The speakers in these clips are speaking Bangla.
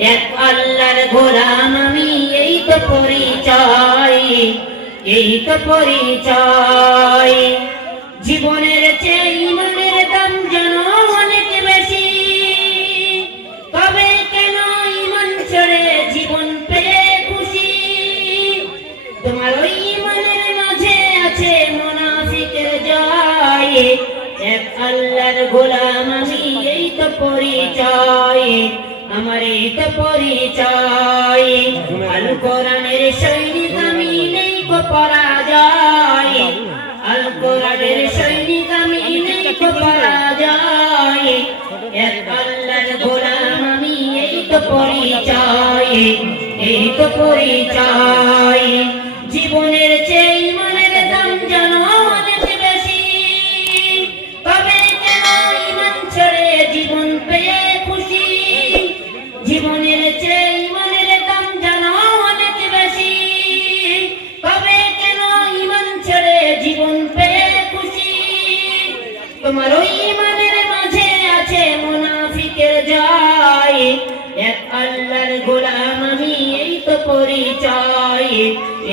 এক আল্লাহর গোলাম আমি, এই তো পরিচয়, এই তো পরিচয়। জীবনের চেয়ে ইমানের দাম যেন অনেক বেশি, তবে কেন ইমান ছেড়ে জীবন পেয়ে খুশি? তোমার ওই ইমানের মাঝে আছে মুনাফিকের জয়। এক আল্লাহর গোলাম আমি, এই তো পরিচয়, আমার এই তো পরিচয়। আল কোরআনের সৈনিক আমি, নেই কো পরাজয়। আল কোরআনের সৈনিক আমি, নেই কো পরাজয়। এক আল্লাহর গোলাম আমি, এই তো পরিচয়, এই তো পরিচয়। জীবনের চেয়ে ইমানের দাম যেন অনেক বেশি, তবে কেন ইমান ছেড়ে জীবন পেয়ে খুশি? জীবনের চেয়ে ইমানের দাম যেন অনেক বেশি, তবে কেন ইমান ছেড়ে জীবন পেয়ে খুশি? তোমার ওই ইমানের মাঝে আছে মুনাফিকের জয়। এক আল্লাহর গোলাম আমি, এই তো পরিচয়,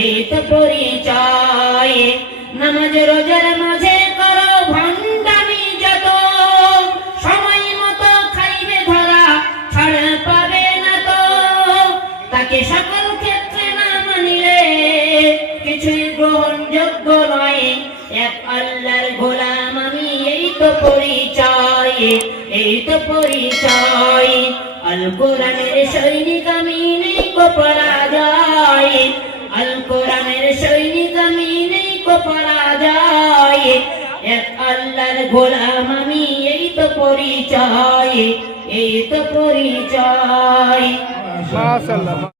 এই তো পরিচয়। নামাজ রোজার মাঝে করো ভণ্ডামি যত, সময় মতো খাইবে ধরা, ছাড় পাবে না তো। তাকে সকল ক্ষেত্রে না মানিলে কিছুই গ্রহণযোগ্য নয়। এক আল্লাহর গোলাম আমি, এই তো পরিচয়, এই তো পরিচয়। আল কোরআনের সৈনিক আমি, নেই কো পরাজয়। আল কোরআনের সৈনিক আমি, নেই কো পরাজয়। এক আল্লাহর গোলাম আমি, এই তো পরিচয়, এই তো পরিচয়। মাশাআল্লাহ।